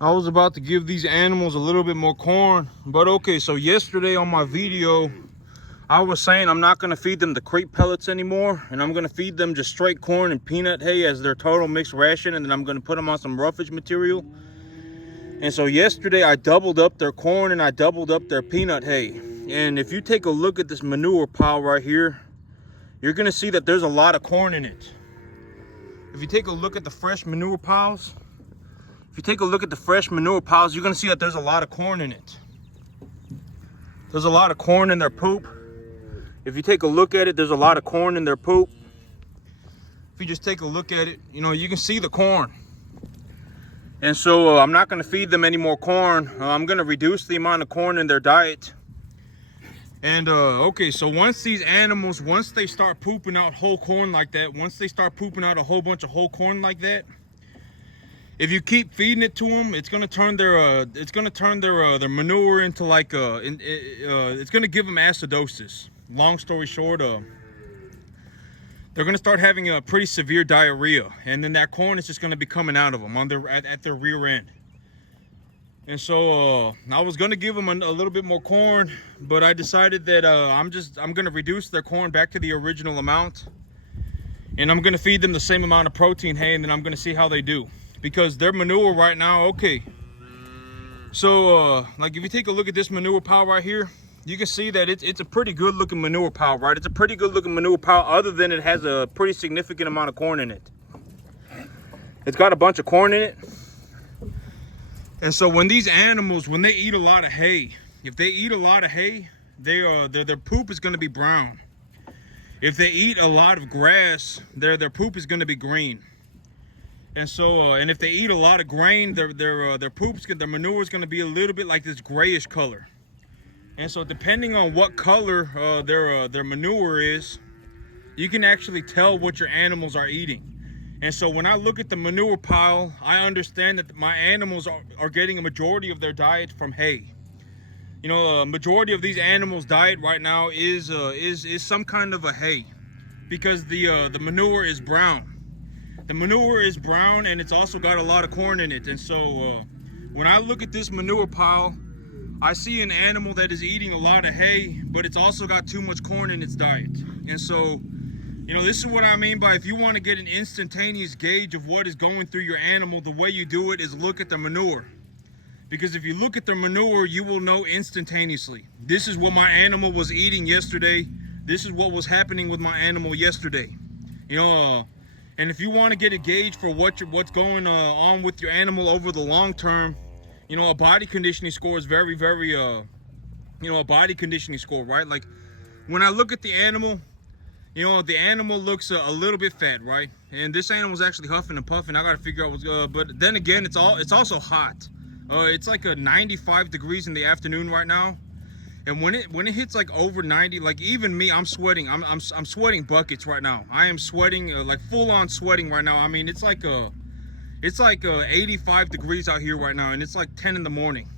I was about to give these animals a little bit more corn, but okay, so yesterday on my video, I was saying I'm not gonna feed them the crate pellets anymore, and I'm gonna feed them just straight corn and peanut hay as their total mixed ration, and then I'm gonna put them on some roughage material. And so yesterday I doubled up their corn and I doubled up their peanut hay. And if you take a look at this manure pile right here, you're gonna see that there's a lot of corn in it. If you take a look at the fresh manure piles, you're gonna see that there's a lot of corn in it. There's a lot of corn in their poop. If you take a look at it, there's a lot of corn in their poop. If you just take a look at it, you know, you can see the corn. And so I'm not gonna feed them any more corn. I'm gonna reduce the amount of corn in their diet. And okay, so once these animals, once they start pooping out whole corn like that, once they start pooping out a whole bunch of whole corn like that, if you keep feeding it to them, it's gonna turn their their manure into like it's gonna give them acidosis. Long story short, they're gonna start having a pretty severe diarrhea, and then that corn is just gonna be coming out of them on their at their rear end. And so I was gonna give them a little bit more corn, but I decided that I'm gonna reduce their corn back to the original amount, and I'm gonna feed them the same amount of protein hay, and then I'm gonna see how they do, because their manure right now, okay. So like if you take a look at this manure pile right here, you can see that it's a pretty good looking manure pile, right? It's a pretty good looking manure pile, other than it has a pretty significant amount of corn in it. It's got a bunch of corn in it. And so when these animals, when they eat a lot of hay, if they eat a lot of hay, their poop is going to be brown. If they eat a lot of grass, their poop is going to be green. And so and if they eat a lot of grain, their manure is going to be a little bit like this grayish color. And so depending on what color their manure is, you can actually tell what your animals are eating. And so when I look at the manure pile, I understand that my animals are getting a majority of their diet from hay. You know, a majority of these animals' diet right now is some kind of a hay, because the manure is brown. The manure is brown, and it's also got a lot of corn in it. And so when I look at this manure pile, I see an animal that is eating a lot of hay, but it's also got too much corn in its diet. And so, you know, this is what I mean by, if you want to get an instantaneous gauge of what is going through your animal, the way you do it is look at the manure. Because if you look at the manure, you will know instantaneously. This is what my animal was eating yesterday. This is what was happening with my animal yesterday. You know, and if you want to get a gauge for what's going on with your animal over the long term, you know, a body conditioning score is very, very, you know, a body conditioning score, right? Like when I look at the animal, you know, the animal looks a little bit fat, right? And this animal's actually huffing and puffing. I gotta figure out what's but then again, it's also hot. It's like 95 degrees in the afternoon right now. And when it hits like over 90, like even me, I'm sweating. I'm sweating buckets right now. I am sweating, like full on sweating right now. I mean, it's like 85 degrees out here right now, and it's like 10 in the morning.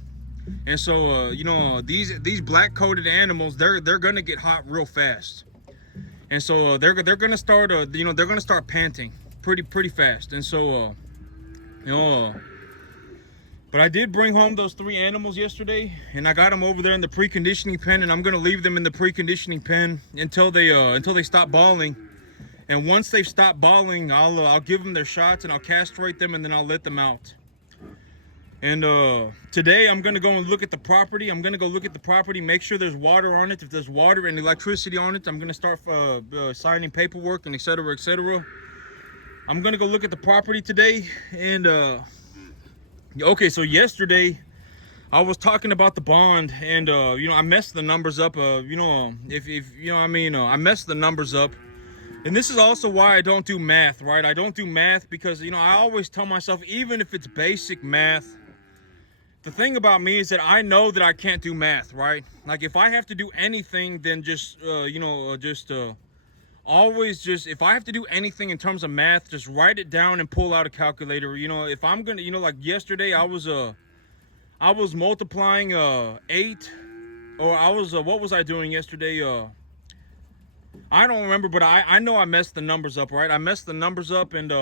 And so you know, these black coated animals, they're gonna get hot real fast. And so they're gonna start you know, they're gonna start panting pretty fast. And so you know, but I did bring home those 3 animals yesterday, and I got them over there in the preconditioning pen, and I'm gonna leave them in the preconditioning pen until they stop bawling. And once they've stopped bawling, I'll give them their shots, and I'll castrate them, and then I'll let them out. And today I'm gonna go and look at the property. I'm gonna go look at the property, make sure there's water on it. If there's water and electricity on it, I'm gonna start signing paperwork and etc., etc. I'm gonna go look at the property today. And okay, so yesterday I was talking about the bond, and you know, I messed the numbers up. You know, if you know what I mean, I messed the numbers up. And this is also why I don't do math, right? I don't do math because, you know, I always tell myself, even if it's basic math, the thing about me is that I know that I can't do math, right? Like if I have to do anything, then just, you know, always just, if I have to do anything in terms of math, just write it down and pull out a calculator. You know, if I'm gonna, you know, like yesterday I was multiplying 8, or I was, what was I doing yesterday? I don't remember, but I know I messed the numbers up, right? I messed the numbers up, and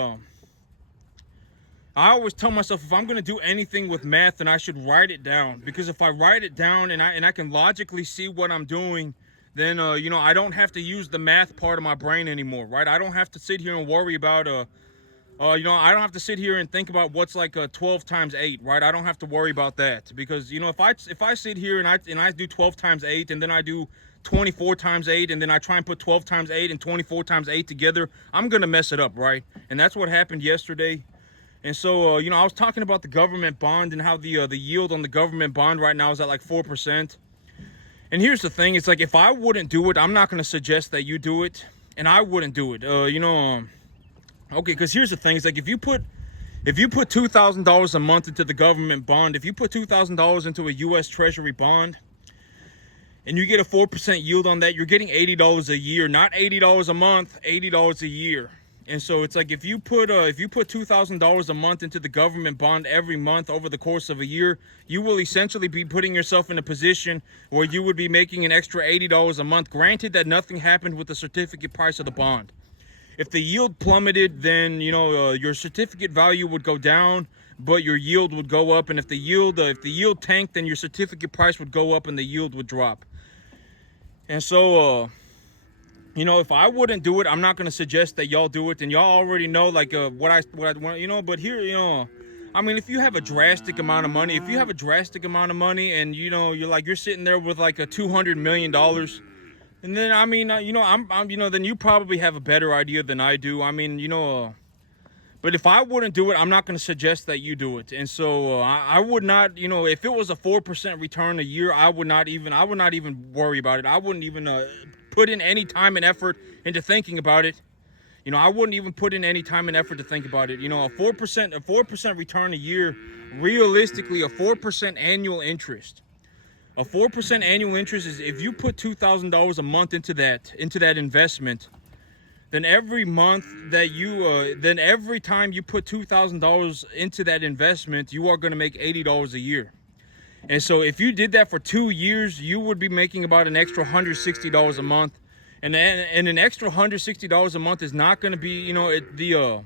I always tell myself if I'm gonna do anything with math, then I should write it down, because if I write it down and I can logically see what I'm doing, then you know, I don't have to use the math part of my brain anymore, right? I don't have to sit here and worry about you know, I don't have to sit here and think about what's like 12 times 8, right? I don't have to worry about that, because you know, if I sit here and I do 12 times 8 and then I do 24 times 8 and then I try and put 12 times 8 and 24 times 8 together, I'm gonna mess it up, right? And that's what happened yesterday. And so, you know, I was talking about the government bond and how the yield on the government bond right now is at like 4%. And here's the thing: it's like, if I wouldn't do it, I'm not going to suggest that you do it, and I wouldn't do it. You know, okay, because here's the thing: it's like, if you put $2,000 a month into the government bond, if you put $2,000 into a U.S. Treasury bond, and you get a 4% yield on that, you're getting $80 a year, not $80 a month, $80 a year. And so it's like, if you put $2,000 a month into the government bond every month over the course of a year, you will essentially be putting yourself in a position where you would be making an extra $80 a month. Granted that nothing happened with the certificate price of the bond. If the yield plummeted, then you know, your certificate value would go down, but your yield would go up. And if the yield tanked, then your certificate price would go up and the yield would drop. And so you know, if I wouldn't do it, I'm not going to suggest that y'all do it. And y'all already know, like, what I want, you know. But here, you know, I mean, if you have a drastic amount of money, and, you know, you're sitting there with like a $200 million, and then, I mean, you know, you know, then you probably have a better idea than I do. I mean, you know, but if I wouldn't do it, I'm not going to suggest that you do it. And so I would not, you know, if it was a 4% return a year, I would not even worry about it. I wouldn't even put in any time and effort into thinking about it. You know, I wouldn't even put in any time and effort to think about it. You know, a 4% return a year, realistically, a 4% annual interest. A 4% annual interest is, if you put $2,000 a month into that investment, then every month that then every time you put $2,000 into that investment, you are going to make $80 a year. And so if you did that for 2 years, you would be making about an extra $160 a month. And an extra $160 a month is not going to be, you know, the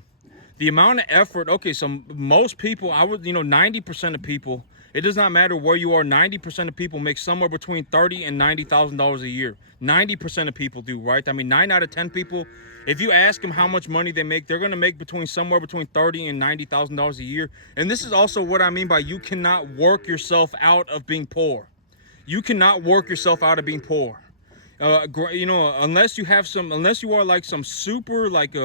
amount of effort. Okay, so most people, 90% of people, it does not matter where you are, 90% of people make somewhere between $30,000 and $90,000 a year. 90% of people do, right? I mean, 9 out of 10 people, if you ask them how much money they make, they're going to make somewhere between $30,000 and $90,000 a year. And this is also what I mean by, you cannot work yourself out of being poor. You cannot work yourself out of being poor. You know, unless you are like some super, like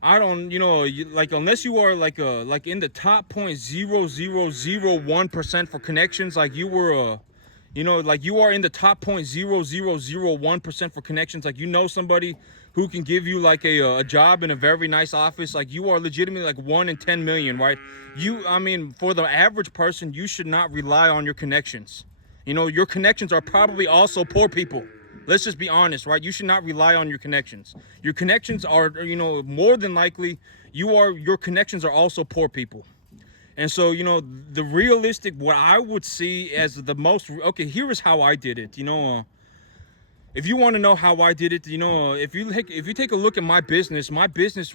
unless you are like in the top 0.0001% for connections, like you were you know, like you are in the top 0.0001% for connections, like, you know, somebody who can give you like a job in a very nice office, like you are legitimately like 1 in 10 million, right? I mean, for the average person, you should not rely on your connections. You know, your connections are probably also poor people. Let's just be honest, right? You should not rely on your connections. Your connections are, you know, more than likely, your connections are also poor people. And so, you know, the realistic, what I would see as the most, okay, here is how I did it. You know, if you want to know how I did it, you know, if you take a look at my business,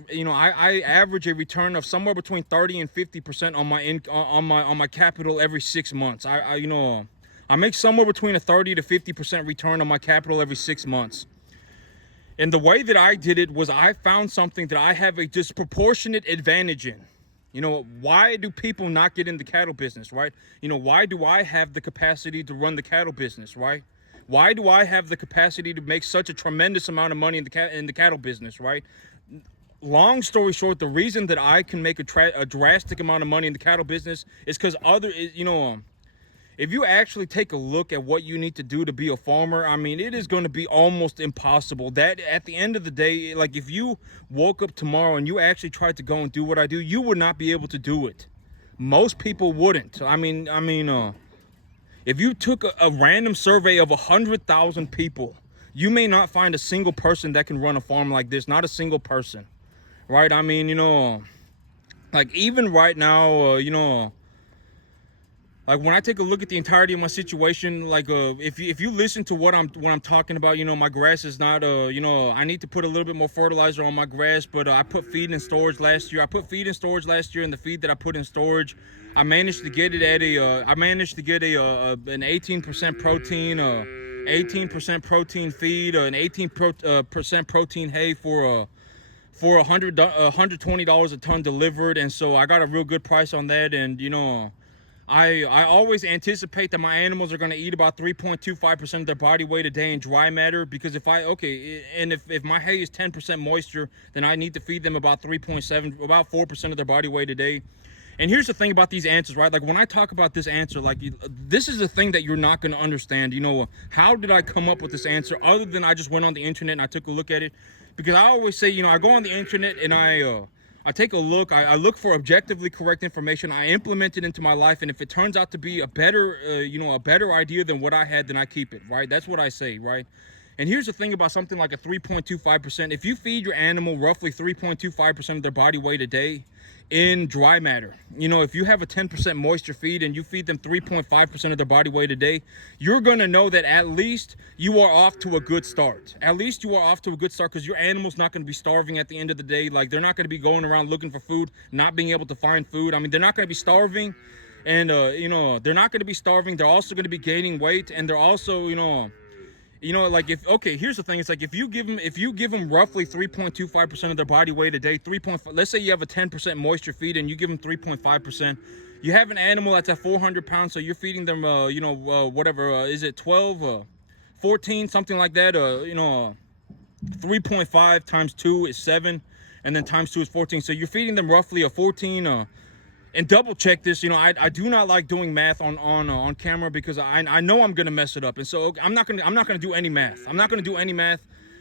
you know, I average a return of somewhere between 30 and 50% on my capital every 6 months. You know, I make somewhere between a 30 to 50% return on my capital every 6 months. And the way that I did it was, I found something that I have a disproportionate advantage in. You know, why do people not get in the cattle business, right? You know, why do I have the capacity to run the cattle business, right? Why do I have the capacity to make such a tremendous amount of money in the cattle business, right? Long story short, the reason that I can make a drastic amount of money in the cattle business is because you know, if you actually take a look at what you need to do to be a farmer, I mean, it is going to be almost impossible. That at the end of the day, like, if you woke up tomorrow and you actually tried to go and do what I do, you would not be able to do it. Most people wouldn't. I mean, if you took a random survey of 100,000 people, you may not find a single person that can run a farm like this. Not a single person, right? I mean, you know, like, even right now, you know, Like when I take a look at the entirety of my situation, like if you listen to what I'm talking about, you know, my grass is not you know, I need to put a little bit more fertilizer on my grass, but I put feed in storage last year. I put feed in storage last year, and the feed that I put in storage, I managed to get it at a I managed to get an 18% protein 18% protein feed, an 18% protein hay for $120 a ton delivered, and so I got a real good price on that. And you know, I always anticipate that my animals are going to eat about 3.25% of their body weight a day in dry matter, because if my hay is 10% moisture, then I need to feed them about about 4% of their body weight a day. And here's the thing about these answers, right? Like when I talk about this answer, like this is the thing that you're not going to understand. You know, how did I come up with this answer other than I just went on the internet and I took a look at it? Because I always say, you know, I go on the internet and I take a look. I look for objectively correct information. I implement it into my life, and if it turns out to be a better, a better idea than what I had, then I keep it, right? That's what I say, right? And here's the thing about something like a 3.25%. If you feed your animal roughly 3.25% of their body weight a day in dry matter, you know, if you have a 10% moisture feed and you feed them 3.5% of their body weight a day, you're going to know that at least you are off to a good start. At least you are off to a good start, because your animal's not going to be starving at the end of the day. Like, they're not going to be going around looking for food, not being able to find food. I mean, they're not going to be starving, and, they're not going to be starving. They're also going to be gaining weight, and they're also, like here's the thing. It's like if you give them roughly 3.25% of their body weight a day, let's say you have a 10% moisture feed and you give them 3.5%. You have an animal that's at 400 pounds, so you're feeding them, is it 12, 14, something like that. 3.5 times 2 is 7, and then times 2 is 14. So you're feeding them roughly a 14. And double check this. You know, I do not like doing math on camera, because I know I'm gonna mess it up, and so I'm not gonna do any math. I'm not gonna do any math.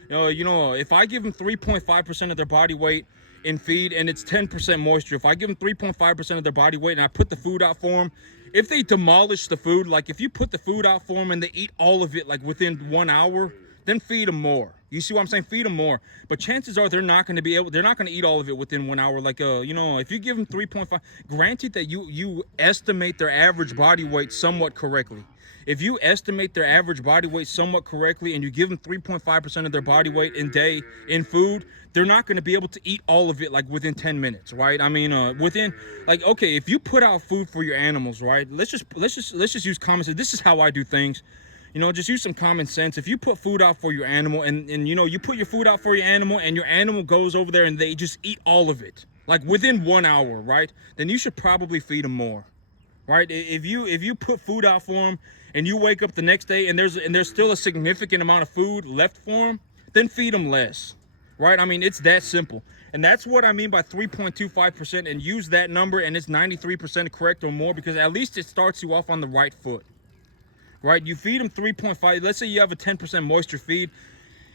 If I give them 3.5% of their body weight in feed and it's 10% moisture, if I give them 3.5% of their body weight and I put the food out for them, if they demolish the food, like if you put the food out for them and they eat all of it like within 1 hour, then feed them more. You see what I'm saying? Feed them more. But chances are they're not going to eat all of it within 1 hour. Like, if you give them 3.5, granted that you estimate their average body weight somewhat correctly. If you estimate their average body weight somewhat correctly and you give them 3.5% of their body weight in day in food, they're not going to be able to eat all of it like within 10 minutes, right? I mean, if you put out food for your animals, right? Let's just use common sense. This is how I do things. Just use some common sense. If you put food out for your animal and you put your food out for your animal goes over there and they just eat all of it, like within 1 hour, right? Then you should probably feed them more, right? If you put food out for them and you wake up the next day and there's still a significant amount of food left for them, then feed them less, right? I mean, it's that simple. And that's what I mean by 3.25%, and use that number and it's 93% correct or more, because at least it starts you off on the right foot. Right, you feed them 3.5. Let's say you have a 10% moisture feed,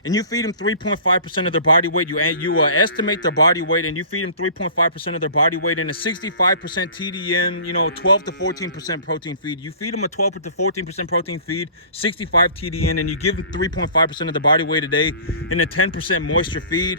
and you feed them 3.5% of their body weight. You estimate their body weight, and you feed them 3.5% of their body weight in a 65% TDN, 12 to 14% protein feed. You feed them a 12 to 14% protein feed, 65 TDN, and you give them 3.5% of the body weight a day in a 10% moisture feed.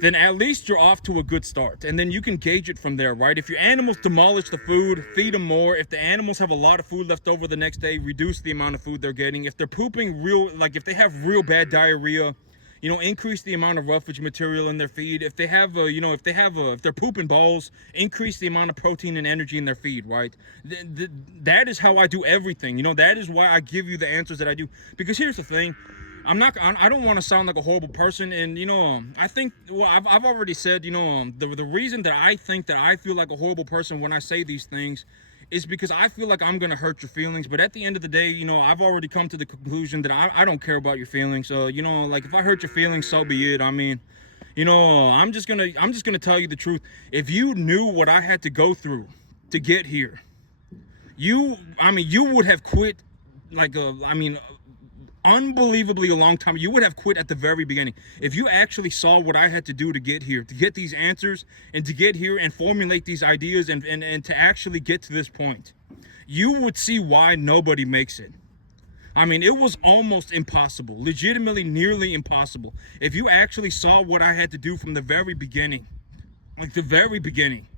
Then at least you're off to a good start. And then you can gauge it from there, right? If your animals demolish the food, feed them more. If the animals have a lot of food left over the next day, reduce the amount of food they're getting. If they're pooping if they have real bad diarrhea, increase the amount of roughage material in their feed. If they have, if they're pooping balls, increase the amount of protein and energy in their feed, right? That is how I do everything. That is why I give you the answers that I do. Because here's the thing. I don't want to sound like a horrible person, and I think, I've already said, the reason that I think that I feel like a horrible person when I say these things is because I feel like I'm gonna hurt your feelings. But at the end of the day, I've already come to the conclusion that I don't care about your feelings. So like, if I hurt your feelings, so be it. I mean, I'm just gonna tell you the truth. If you knew what I had to go through to get here, you would have quit unbelievably a long time. You would have quit at the very beginning. If you actually saw what I had to do to get here, to get these answers, and to get here and formulate these ideas and to actually get to this point, you would see why nobody makes it. I mean, it was almost impossible, legitimately nearly impossible. If you actually saw what I had to do from the very beginning, like the very beginning,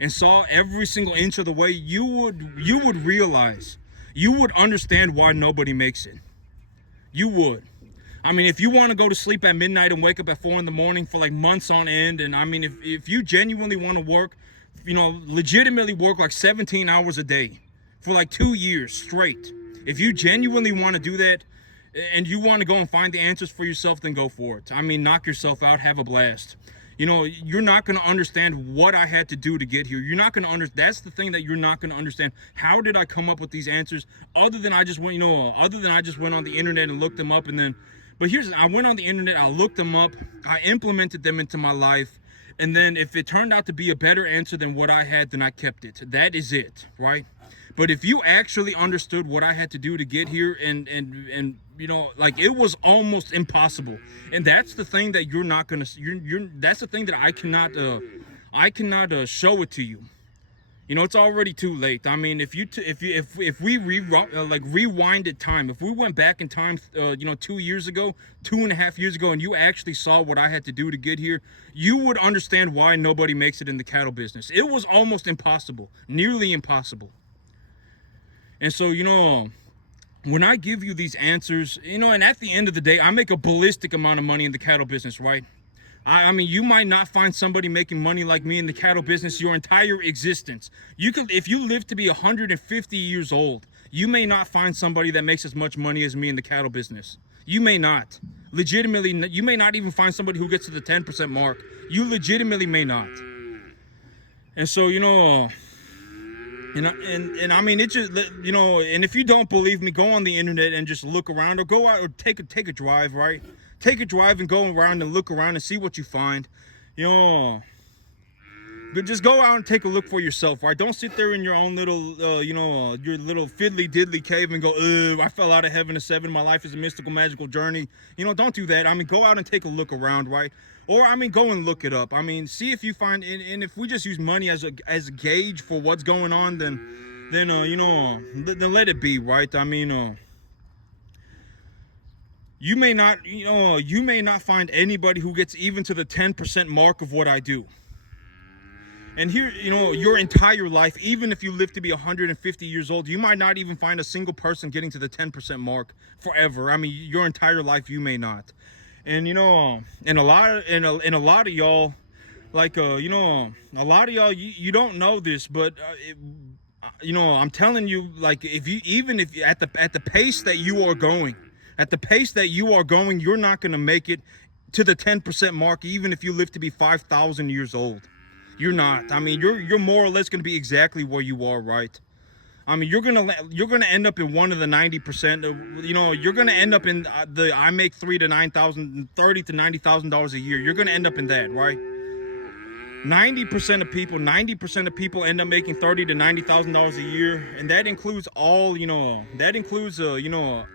and saw every single inch of the way, you would realize, you would understand why nobody makes it. You would. I mean, if you want to go to sleep at midnight and wake up at 4 in the morning for like months on end, and I mean, if you genuinely want to work, you know, legitimately work like 17 hours a day for like 2 years straight, if you genuinely want to do that and you want to go and find the answers for yourself, then go for it. I mean, knock yourself out, have a blast. You know, you're not going to understand what I had to do to get here. You're not going to understand. That's the thing that you're not going to understand. How did I come up with these answers? Other than I just went, other than I just went on the internet and looked them up, and then, but I went on the internet, I looked them up, I implemented them into my life, and then if it turned out to be a better answer than what I had, then I kept it. That is it, right? But if you actually understood what I had to do to get here, and you know, like, it was almost impossible, and that's the thing that you're not gonna, that's the thing that I cannot show it to you. You know, it's already too late. I mean, if we rewinded time, if we went back in time, 2 years ago, 2.5 years ago, and you actually saw what I had to do to get here, you would understand why nobody makes it in the cattle business. It was almost impossible, nearly impossible. And so, you know, when I give you these answers, you know, and at the end of the day, I make a ballistic amount of money in the cattle business, right? I mean, you might not find somebody making money like me in the cattle business your entire existence. You could, if you live to be 150 years old, you may not find somebody that makes as much money as me in the cattle business. You may not. Legitimately, you may not even find somebody who gets to the 10% mark. You legitimately may not. And so, you know, and I mean, it just, you know, and if you don't believe me, go on the internet and just look around, or go out, or take a drive, right? Take a drive and go around and look around and see what you find. You know, but just go out and take a look for yourself, right? Don't sit there in your own little, your little fiddly diddly cave and go, I fell out of heaven to seven. My life is a mystical, magical journey. You know, don't do that. I mean, go out and take a look around, right? Or, I mean, go and look it up. I mean, see if you find, and if we just use money as a gauge for what's going on, then let it be, right? I mean, you may not find anybody who gets even to the 10% mark of what I do. And here, you know, your entire life, even if you live to be 150 years old, you might not even find a single person getting to the 10% mark forever. I mean, your entire life, you may not. And, you know, and a lot of y'all, like, a lot of y'all, you don't know this, but, you know, I'm telling you, like, if at the pace that you are going, you're not going to make it to the 10% mark, even if you live to be 5,000 years old. You're not. I mean, you're more or less going to be exactly where you are, right? I mean, you're gonna end up in one of the 90%. You know, you're gonna end up in I make $30,000 to $90,000 a year. You're gonna end up in that, right? 90% of people end up making $30,000 to $90,000 a year, and that includes all,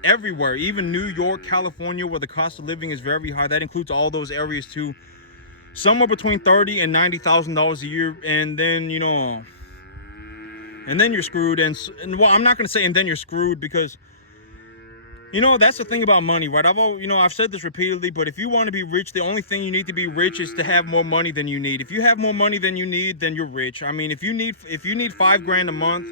everywhere, even New York, California, where the cost of living is very high. That includes all those areas too. Somewhere between $30,000 and $90,000 a year, and then, you know, and then you're screwed. And well, I'm not gonna say and then you're screwed, because, you know, that's the thing about money, right? I've said this repeatedly, but if you want to be rich, the only thing you need to be rich is to have more money than you need. If you have more money than you need, then you're rich. I mean, if you need $5,000 a month,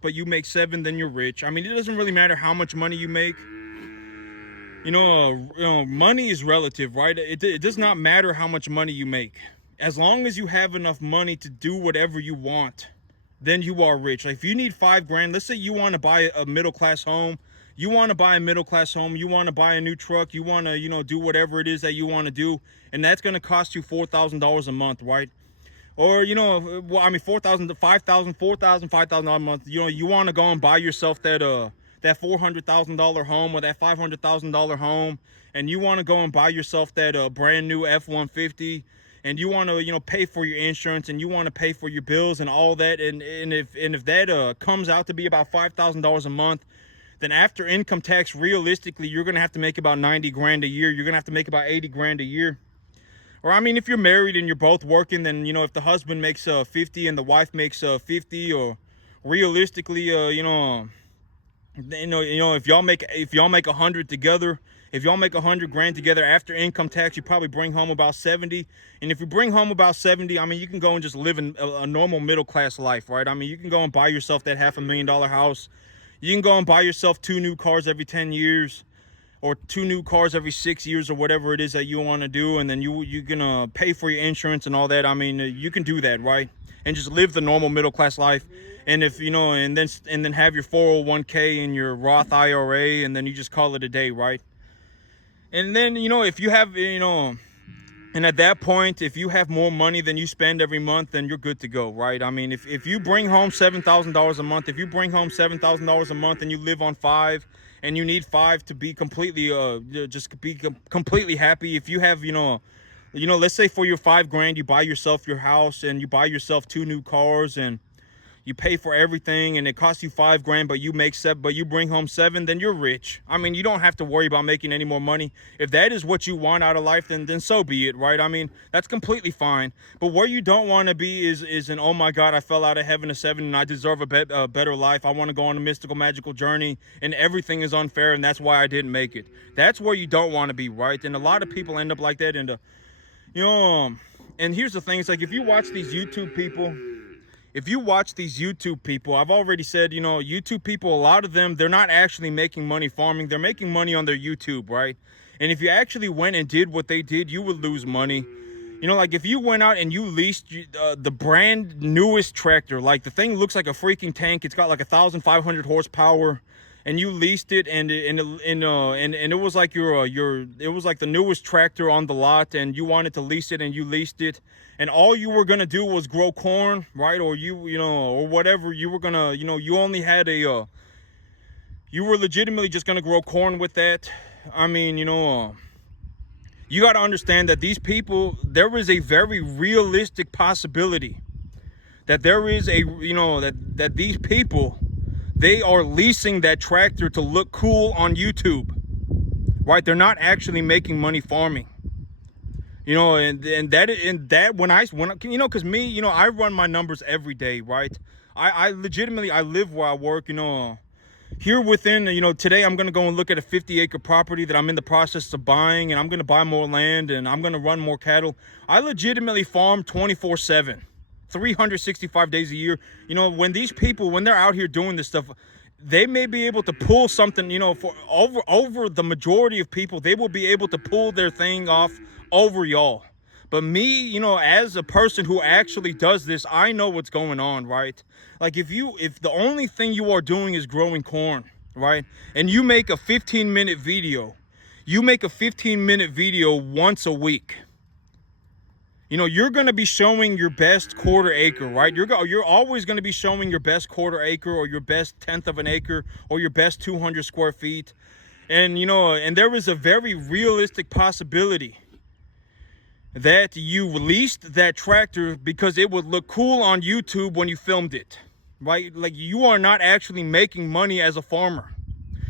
but you make $7,000, then you're rich. I mean, it doesn't really matter how much money you make. You know, money is relative, right? It does not matter how much money you make. As long as you have enough money to do whatever you want, then you are rich. Like, if you need $5,000, let's say you want to buy a middle-class home, you want to buy a new truck, you want to, do whatever it is that you want to do, and that's going to cost you $4,000 a month, right? Or, $4,000 to $5,000, $5,000 a month. You know, you want to go and buy yourself that $400,000 home, or that $500,000 home, and you want to go and buy yourself that brand new F-150, and you want to, pay for your insurance, and you want to pay for your bills and all that, and if that comes out to be about $5,000 a month, then after income tax, realistically, you're gonna have to make about $90,000 a year. You're gonna have to make about $80,000 a year. Or, I mean, if you're married and you're both working, then, if the husband makes 50 and the wife makes 50, or realistically, if y'all make 100 together, If y'all make 100 grand together after income tax, you probably bring home about 70. And if you bring home about 70, I mean, you can go and just live in a normal middle class life, right? I mean, you can go and buy yourself that $500,000 house. You can go and buy yourself 2 new cars every 10 years. Or 2 new cars every 6 years, or whatever it is that you want to do, and then you're gonna pay for your insurance and all that. I mean, you can do that, right? And just live the normal middle class life. And if you know, and then have your 401k and your Roth IRA, and then you just call it a day, right? And then, you know, if you have, you know, and at that point, if you have more money than you spend every month, then you're good to go, right? I mean, if you bring home $7,000 a month, if you bring home $7,000 a month and you live on 5, and you need 5 to be completely, just be completely happy. If you have, you know, let's say for your 5 grand, you buy yourself your house and you buy yourself 2 new cars and you pay for everything and it costs you 5 grand, but you make 7, but you bring home 7, then you're rich. I mean, you don't have to worry about making any more money. If that is what you want out of life, then so be it, right? I mean, that's completely fine. But where you don't want to be is an, oh my God, I fell out of heaven at 7 and I deserve a better life. I want to go on a mystical, magical journey and everything is unfair and that's why I didn't make it. That's where you don't want to be, right? And a lot of people end up like that. And, you know, and here's the thing. It's like if you watch these YouTube people, I've already said, you know, YouTube people, a lot of them, they're not actually making money farming. They're making money on their YouTube, right? And if you actually went and did what they did, you would lose money. You know, like if you went out and you leased the brand newest tractor, like the thing looks like a freaking tank. It's got like 1,500 horsepower. And you leased it, and it was like it was like the newest tractor on the lot, and you wanted to lease it, and you leased it, and all you were gonna do was grow corn, right? Or you know, or whatever you were gonna, you know, you only had a, you were legitimately just gonna grow corn with that. I mean, you know, you got to understand that these people, there is a very realistic possibility that there is a, you know, that these people, they are leasing that tractor to look cool on YouTube, right? They're not actually making money farming, you know. And that when you know, because me, you know, I run my numbers every day, right? I legitimately, I live where I work, you know. Here within, you know, today I'm going to go and look at a 50-acre property that I'm in the process of buying, and I'm going to buy more land and I'm going to run more cattle. I legitimately farm 24/7. 365 days a year. You know, when these people, when they're out here doing this stuff, they may be able to pull something, you know, for over the majority of people, they will be able to pull their thing off over y'all. But me, you know, as a person who actually does this, I know what's going on, right? Like if the only thing you are doing is growing corn, right? And you make a 15-minute video, once a week. You know, you're going to be showing your best quarter acre, right? You're always going to be showing your best quarter acre or your best 1/10 of an acre or your best 200 square feet. And, you know, and there is a very realistic possibility that you leased that tractor because it would look cool on YouTube when you filmed it, right? Like you are not actually making money as a farmer.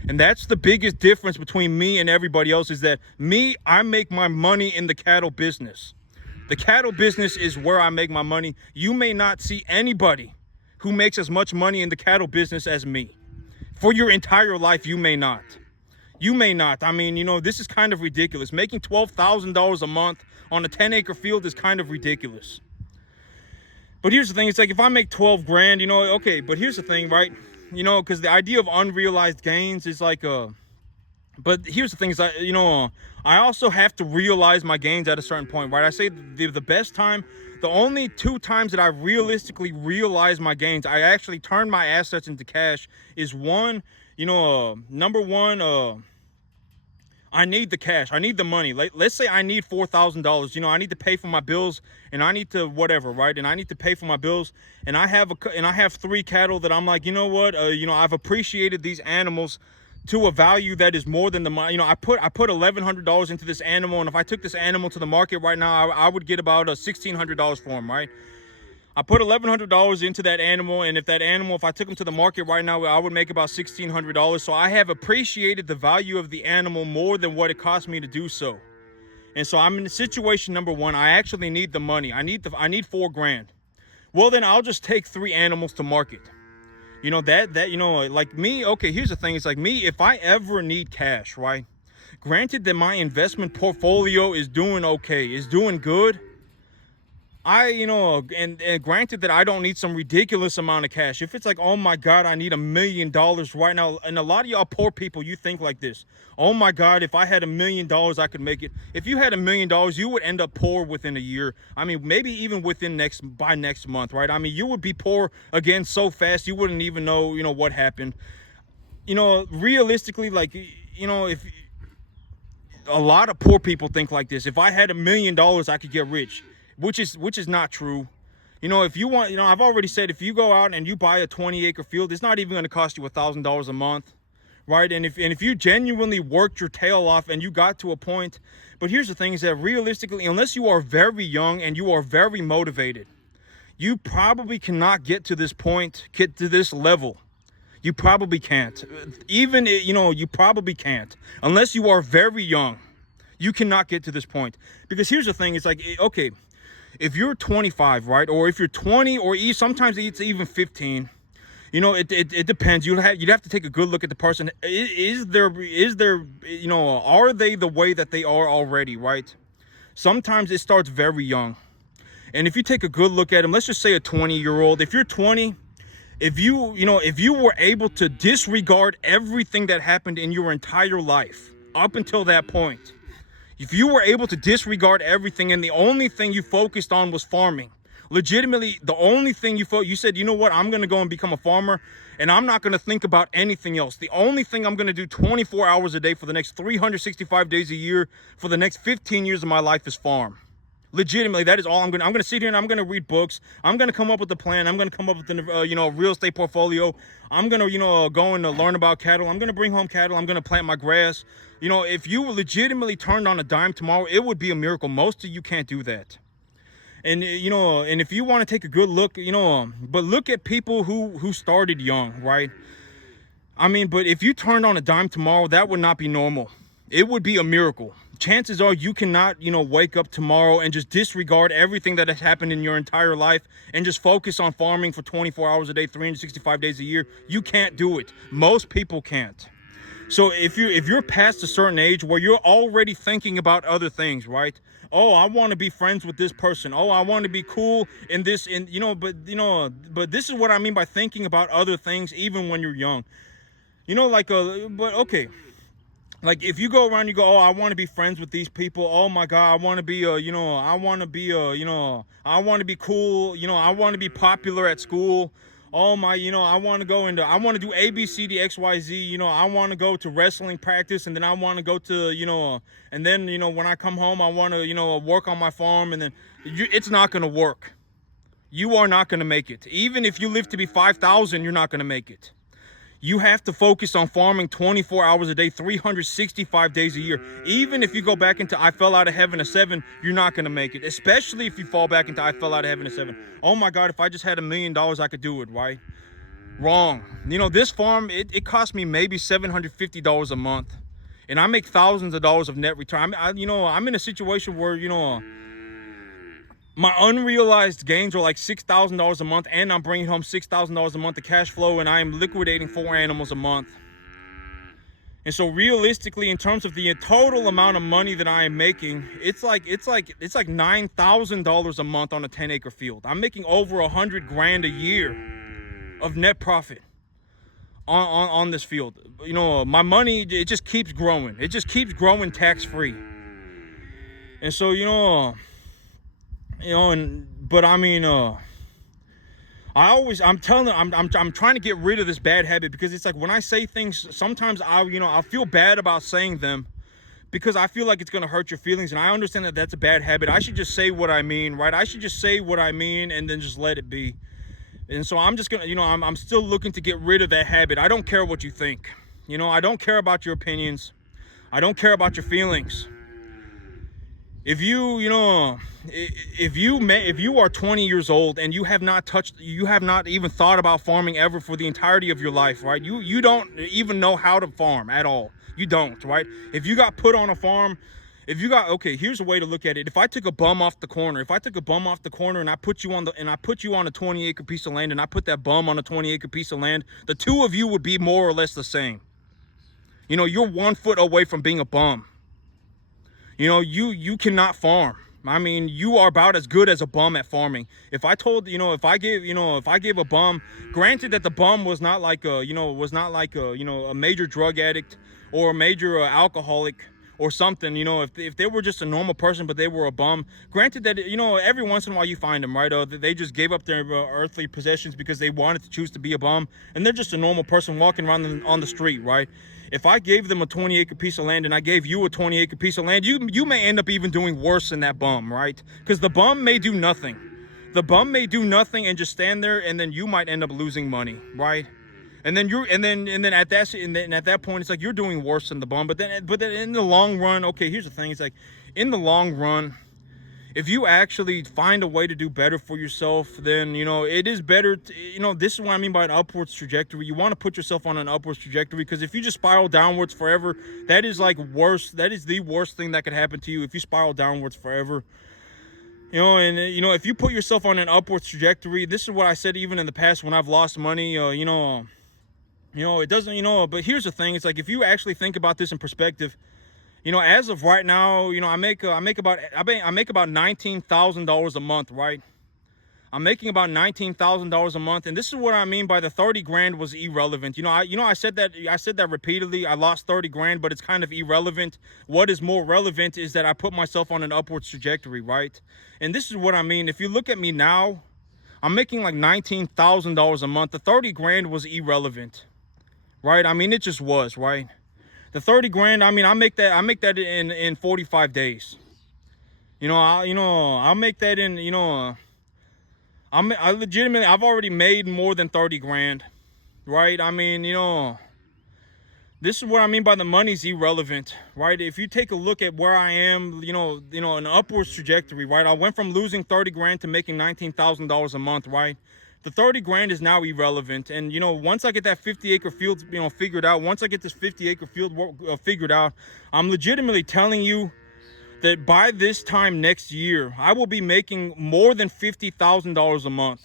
And that's the biggest difference between me and everybody else is that me, I make my money in the cattle business. The cattle business is where I make my money. You may not see anybody who makes as much money in the cattle business as me. For your entire life, you may not. You may not. I mean, you know, this is kind of ridiculous. Making $12,000 a month on a 10-acre field is kind of ridiculous. But here's the thing. It's like if I make 12 grand, you know, okay, but here's the thing, right? You know, because the idea of unrealized gains is like but here's the thing is, you know, I also have to realize my gains at a certain point, right? I say the best time, the only 2 times that I realistically realize my gains, I actually turn my assets into cash is one, you know, number one, I need the cash. I need the money. Let's say I need $4,000. You know, I need to pay for my bills and I need to whatever, right? And I need to pay for my bills. And I have 3 cattle that I'm like, you know what? You know, I've appreciated these animals to a value that is more than the money. You know, I put $1,100 into this animal, and if I took this animal to the market right now, I would get about $1,600 for him, right? I put $1,100 into that animal, and if I took him to the market right now, I would make about $1,600. So I have appreciated the value of the animal more than what it cost me to do so. And so I'm in the situation number 1. I actually need the money. I need $4 grand. Well, then I'll just take 3 animals to market. You know, that, you know, like me, okay, here's the thing. It's like me, if I ever need cash, right? Granted that my investment portfolio is doing okay, is doing good. And granted that I don't need some ridiculous amount of cash. If it's like, oh my God, I need $1 million right now. And a lot of y'all poor people, you think like this. Oh my God, if I had $1 million, I could make it. If you had $1 million, you would end up poor within a year. I mean, maybe even by next month, right? I mean, you would be poor again so fast, you wouldn't even know, what happened. Realistically, like, if a lot of poor people think like this. If I had $1 million, I could get rich, which is not true. If you want, I've already said, if you go out and you buy a 20-acre field, it's not even going to cost you $1,000 a month, right? And if you genuinely worked your tail off and you got to a point, but here's the thing is that realistically, unless you are very young and you are very motivated, you probably cannot get to this point, get to this level. You probably can't. Even, you probably can't. Unless you are very young, you cannot get to this point. Because here's the thing, it's like, okay, if you're 25, right? Or if you're 20, or sometimes it's even 15, it depends. You'd have to take a good look at the person. Are they the way that they are already, right? Sometimes it starts very young. And if you take a good look at them, let's just say a 20-year-old, if you're 20, if you were able to disregard everything that happened in your entire life up until that point, if you were able to disregard everything and the only thing you focused on was farming, legitimately the only thing you said, you know what, I'm going to go and become a farmer and I'm not going to think about anything else. The only thing I'm going to do 24 hours a day for the next 365 days a year for the next 15 years of my life is farm. Legitimately, that is all I'm going to sit here and I'm going to read books. I'm going to come up with a plan. I'm going to come up with a real estate portfolio. I'm going to go and learn about cattle. I'm going to bring home cattle. I'm going to plant my grass. If you legitimately turned on a dime tomorrow, it would be a miracle. Most of you can't do that. And and if you want to take a good look, but look at people who started young, right? I mean, but if you turned on a dime tomorrow, that would not be normal. It would be a miracle. Chances are you cannot, wake up tomorrow and just disregard everything that has happened in your entire life and just focus on farming for 24 hours a day, 365 days a year. You can't do it. Most people can't. So if you're past a certain age where you're already thinking about other things, right? Oh, I want to be friends with this person. Oh, I want to be cool in this, but this is what I mean by thinking about other things even when you're young. But okay. Like if you go around, you go, oh, I want to be friends with these people. Oh my God, I want to be, I want to be, I want to be cool. I want to be popular at school. Oh my, I want to do A, B, C, D, X, Y, Z. I want to go to wrestling practice, and then I want to go to, and then, when I come home, I want to, work on my farm, and then it's not going to work. You are not going to make it. Even if you live to be 5,000, you're not going to make it. You have to focus on farming 24 hours a day, 365 days a year. Even if you go back into I fell out of heaven at 7, you're not going to make it. Especially if you fall back into I fell out of heaven at 7. Oh my God, if I just had $1 million, I could do it, right? Wrong. This farm, it cost me maybe $750 a month. And I make thousands of dollars of net return. I'm in a situation where, my unrealized gains are like $6,000 a month, and I'm bringing home $6,000 a month of cash flow, and I am liquidating 4 animals a month. And so realistically, in terms of the total amount of money that I am making, it's like $9,000 a month on a 10-acre field. I'm making over $100,000 a year of net profit on this field. My money, it just keeps growing. It just keeps growing tax-free. And so, I'm trying to get rid of this bad habit, because it's like when I say things, sometimes I feel bad about saying them because I feel like it's going to hurt your feelings. And I understand that that's a bad habit. I should just say what I mean, right? I should just say what I mean and then just let it be. And so I'm just going to, I'm still looking to get rid of that habit. I don't care what you think. I don't care about your opinions. I don't care about your feelings. If you are 20 years old and you have not even thought about farming ever for the entirety of your life, right? You don't even know how to farm at all. You don't, right? If you got put on a farm, okay, here's a way to look at it. If I took a bum off the corner, and I put you on a 20-acre piece of land, and I put that bum on a 20-acre piece of land, the two of you would be more or less the same. You know, you're 1 foot away from being a bum. You know, you cannot farm. I mean, you are about as good as a bum at farming. If I told, if I gave a bum, granted that the bum was not like a major drug addict or a major alcoholic or something, if they were just a normal person, but they were a bum, granted that, every once in a while you find them, right? They just gave up their earthly possessions because they wanted to choose to be a bum, and they're just a normal person walking around on the street, right? If I gave them a 20-acre piece of land and I gave you a 20-acre piece of land, you may end up even doing worse than that bum, right? Because the bum may do nothing. The bum may do nothing and just stand there, and then you might end up losing money, right? And then at that point, it's like you're doing worse than the bum. But then in the long run, okay, here's the thing: it's like in the long run, if you actually find a way to do better for yourself, then, it is better to, this is what I mean by an upwards trajectory. You want to put yourself on an upwards trajectory, because if you just spiral downwards forever, that is like worse. That is the worst thing that could happen to you if you spiral downwards forever. If you put yourself on an upwards trajectory, this is what I said even in the past when I've lost money, it doesn't, but here's the thing. It's like, if you actually think about this in perspective, as of right now, I make about $19,000 a month, right? I'm making about $19,000 a month, and this is what I mean by the 30 grand was irrelevant. I said that repeatedly. I lost 30 grand, but it's kind of irrelevant. What is more relevant is that I put myself on an upwards trajectory, right? And this is what I mean. If you look at me now, I'm making like $19,000 a month. The 30 grand was irrelevant, right? I mean, it just was, right? The 30 grand, I mean, I make that in 45 days. I'll make that in, I legitimately, I've already made more than 30 grand, right? I mean, this is what I mean by the money's irrelevant, right? If you take a look at where I am, an upwards trajectory, right? I went from losing 30 grand to making $19,000 a month, right? The 30 grand is now irrelevant. And, once I get that 50-acre field, figured out, once I get this 50-acre field figured out, I'm legitimately telling you that by this time next year, I will be making more than $50,000 a month.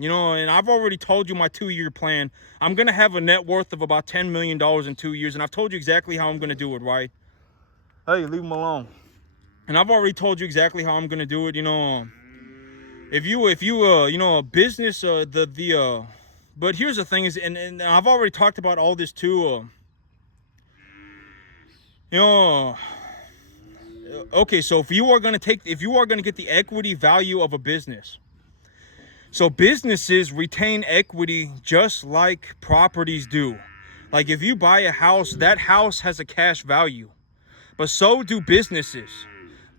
And I've already told you my 2-year plan. I'm going to have a net worth of about $10 million in 2 years. And I've told you exactly how I'm going to do it, right? Hey, leave them alone. And I've already told you exactly how I'm going to do it, If you a business, but here's the thing is, and I've already talked about all this too, okay, so if you are going to get the equity value of a business, so businesses retain equity just like properties do. Like if you buy a house, that house has a cash value, but so do businesses.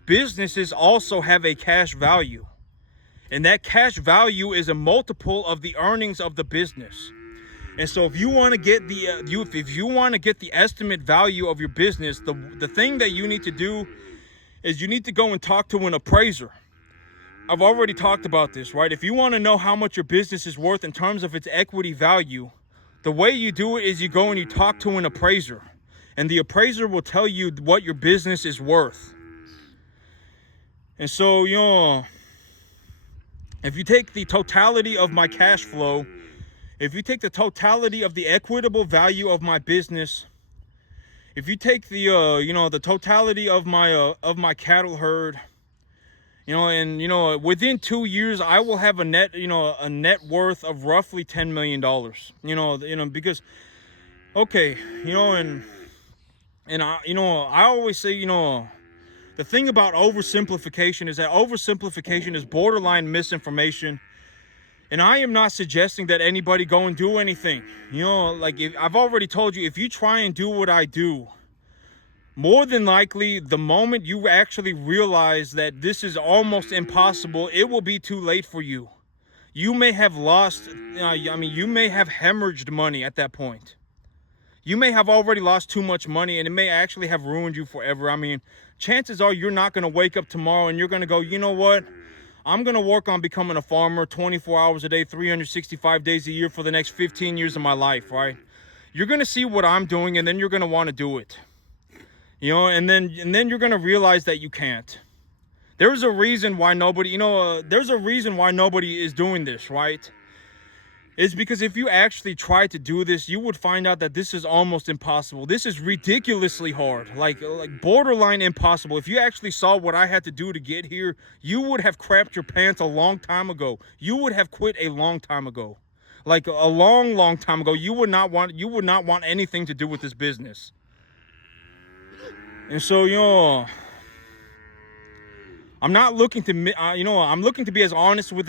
Businesses also have a cash value. And that cash value is a multiple of the earnings of the business. And so if you want to get the estimate value of your business, the thing that you need to do is you need to go and talk to an appraiser. I've already talked about this, right? If you want to know how much your business is worth in terms of its equity value, the way you do it is you go and you talk to an appraiser. And the appraiser will tell you what your business is worth. And so, if you take the totality of my cash flow, if you take the totality of the equitable value of my business, if you take the the totality of my cattle herd, and within 2 years I will have a net worth of roughly $10 million. Because okay, and I always say, the thing about oversimplification is that oversimplification is borderline misinformation. And I am not suggesting that anybody go and do anything. I've already told you, if you try and do what I do, more than likely, the moment you actually realize that this is almost impossible, it will be too late for you. You may have lost, you may have hemorrhaged money at that point. You may have already lost too much money, and it may actually have ruined you forever. I mean, chances are you're not going to wake up tomorrow and you're going to go, you know what? I'm going to work on becoming a farmer 24 hours a day, 365 days a year for the next 15 years of my life, right? You're going to see what I'm doing, and then you're going to want to do it. And then you're going to realize that you can't. There's a reason why nobody, there's a reason why nobody is doing this, right? is because if you actually try to do this, you would find out that this is almost impossible. This is ridiculously hard, like borderline impossible. If you actually saw what I had to do to get here, you would have crapped your pants a long time ago. You would have quit a long time ago, like a long time ago. You would not want anything to do with this business. And so, I'm not looking to, I'm looking to be as honest with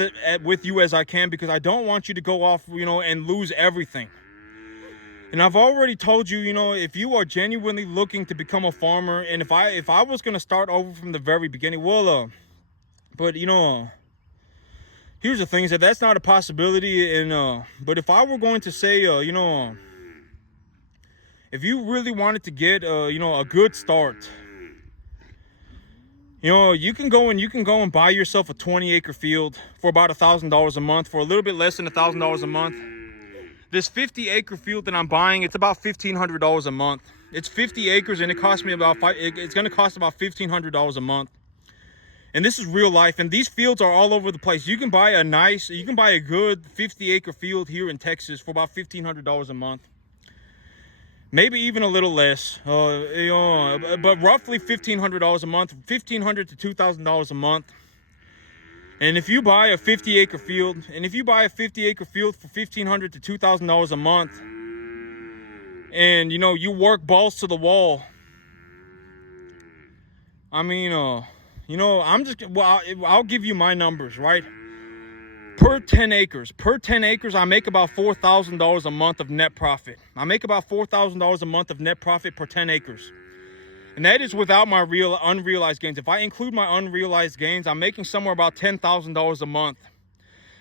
you as I can, because I don't want you to go off, and lose everything. And I've already told you, if you are genuinely looking to become a farmer, and if I was going to start over from the very beginning, well, but here's the thing, is that that's not a possibility. And but if I were going to say, if you really wanted to get, a good start, you can go and buy yourself a 20-acre field for about $1,000 a month, for a little bit less than $1,000 a month. This 50-acre field that I'm buying, it's about $1,500 a month. It's 50 acres, and it cost me it's going to cost about $1,500 a month. And this is real life. And these fields are all over the place. You can buy a good 50-acre field here in Texas for about $1,500 a month. Maybe even a little less, but roughly $1,500 a month, $1,500 to $2,000 a month. And if you buy a 50-acre field, for $1,500 to $2,000 a month, and you work balls to the wall, I mean, I'll give you my numbers, right? Per 10 acres, I make about $4,000 a month of net profit. I make about $4,000 a month of net profit per 10 acres. And that is without my unrealized gains. If I include my unrealized gains, I'm making somewhere about $10,000 a month.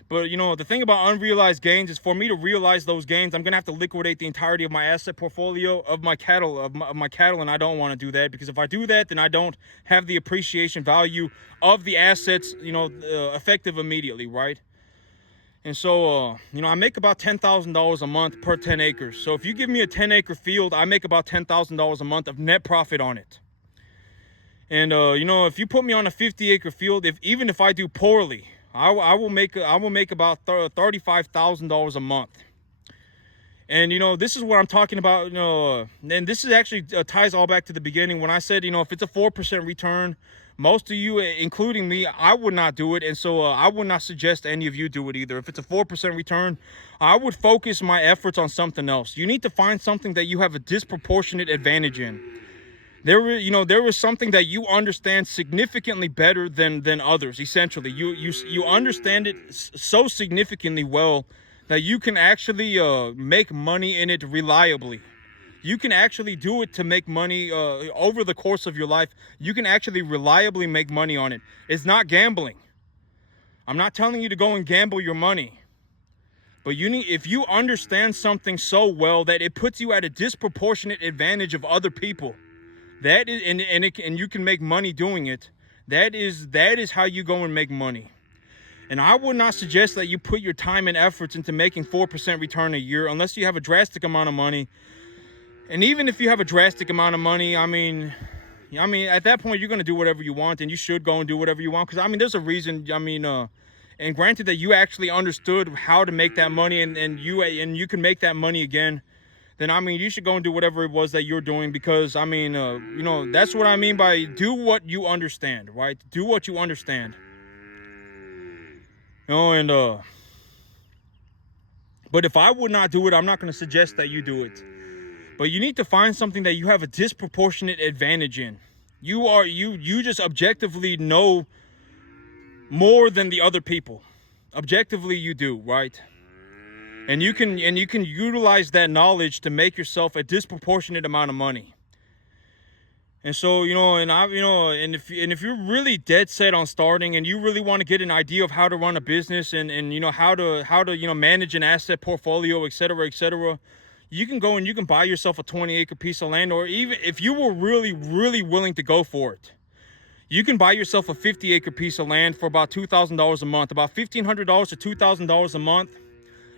But, the thing about unrealized gains is, for me to realize those gains, I'm going to have to liquidate the entirety of my asset portfolio of my cattle, and I don't want to do that, because if I do that, then I don't have the appreciation value of the assets, effective immediately, right? And so, I make about $10,000 a month per 10 acres. So if you give me a 10-acre field, I make about $10,000 a month of net profit on it. And, if you put me on a 50-acre field, even if I do poorly, I will make about $35,000 a month. And, this is what I'm talking about, and this is actually ties all back to the beginning when I said, if it's a 4% return, most of you, including me, I would not do it. And so I would not suggest any of you do it either. If it's a 4% return, I would focus my efforts on something else. You need to find something that you have a disproportionate advantage in. There is something that you understand significantly better than others. Essentially, you understand it so significantly well that you can actually make money in it reliably. You can actually do it to make money over the course of your life. You can actually reliably make money on it. It's not gambling. I'm not telling you to go and gamble your money. But if you understand something so well that it puts you at a disproportionate advantage of other people, that is, and you can make money doing it, that is how you go and make money. And I would not suggest that you put your time and efforts into making 4% return a year unless you have a drastic amount of money. And even if you have a drastic amount of money, I mean, at that point, you're going to do whatever you want, and you should go and do whatever you want. Because, there's a reason, and granted that you actually understood how to make that money, and you can make that money again, then, you should go and do whatever it was that you're doing. Because, that's what I mean by do what you understand, right? Do what you understand. But if I would not do it, I'm not going to suggest that you do it. But you need to find something that you have a disproportionate advantage in. You just objectively know more than the other people. Objectively, you do, right? And you can utilize that knowledge to make yourself a disproportionate amount of money. And so, and if you're really dead set on starting, and you really want to get an idea of how to run a business, and how to manage an asset portfolio, et cetera, you can go and you can buy yourself a 20-acre piece of land. Or even if you were really, really willing to go for it, you can buy yourself a 50-acre piece of land for about $2,000 a month, about $1,500 to $2,000 a month.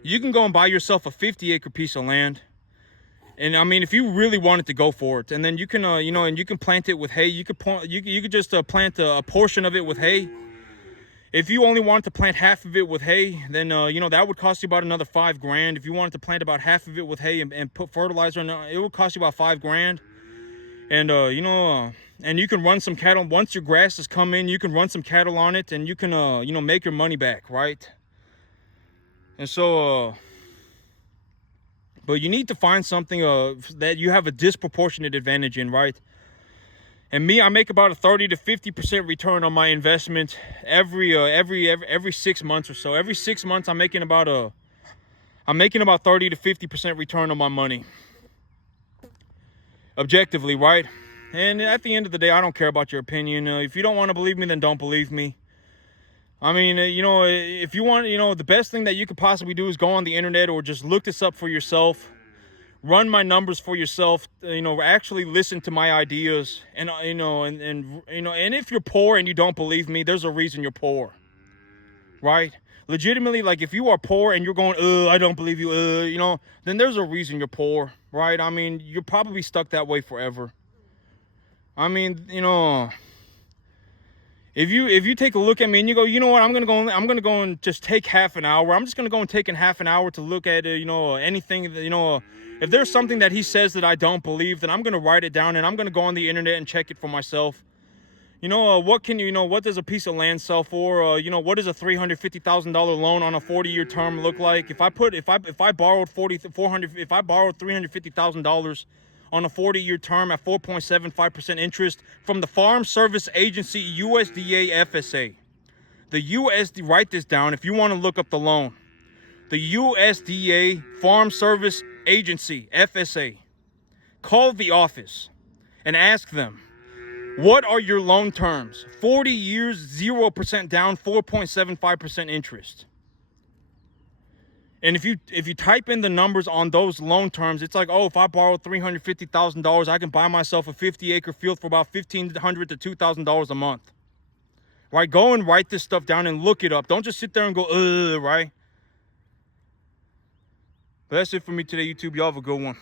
You can go and buy yourself a 50-acre piece of land. And if you really wanted to go for it, and then you can, and you can plant it with hay. You could just plant a portion of it with hay. If you only wanted to plant half of it with hay, then, you know, that would cost you about another $5,000. If you wanted to plant about half of it with hay and put fertilizer in it, it would cost you about $5,000. And, you know, and you can run some cattle. Once your grass has come in, you can run some cattle on it and you can, you know, make your money back, right? And so, but you need to find something that you have a disproportionate advantage in, right? And me, I make about a 30 to 50% return on my investment every 6 months or so. Every 6 months, I'm making about 30 to 50% return on my money. Objectively, right? And at the end of the day, I don't care about your opinion. If you don't want to believe me, then don't believe me. I mean, you know, if you want, you know, the best thing that you could possibly do is go on the internet or just look this up for yourself. Run my numbers for yourself, you know, actually listen to my ideas, and you know, and you know, and if you're poor and you don't believe me, there's a reason you're poor, right? Legitimately, like if you are poor and you're going, I don't believe you, you know, then there's a reason you're poor, right? I mean, you're probably stuck that way forever. I mean, you know, if you take a look at me and you go, you know what, I'm gonna go and just take half an hour. I'm just gonna go and take in half an hour to look at you know, anything, you know. If there's something that he says that I don't believe, then I'm going to write it down and I'm going to go on the internet and check it for myself. You know, what does a piece of land sell for? You know, what does a $350,000 loan on a 40-year term look like? If I borrowed $350,000 on a 40-year term at 4.75% interest from the Farm Service Agency, USDA FSA. The USD, write this down if you want to look up the loan. The USDA Farm Service Agency, FSA. Call the office and ask them, what are your loan terms? 40 years, 0% down, 4.75% interest. And if you type in the numbers on those loan terms, it's like, oh, if I borrow $350,000, I can buy myself a 50-acre field for about $1,500 to $2,000 a month. Right? Go and write this stuff down and look it up. Don't just sit there and go, right? But that's it for me today, YouTube. Y'all have a good one.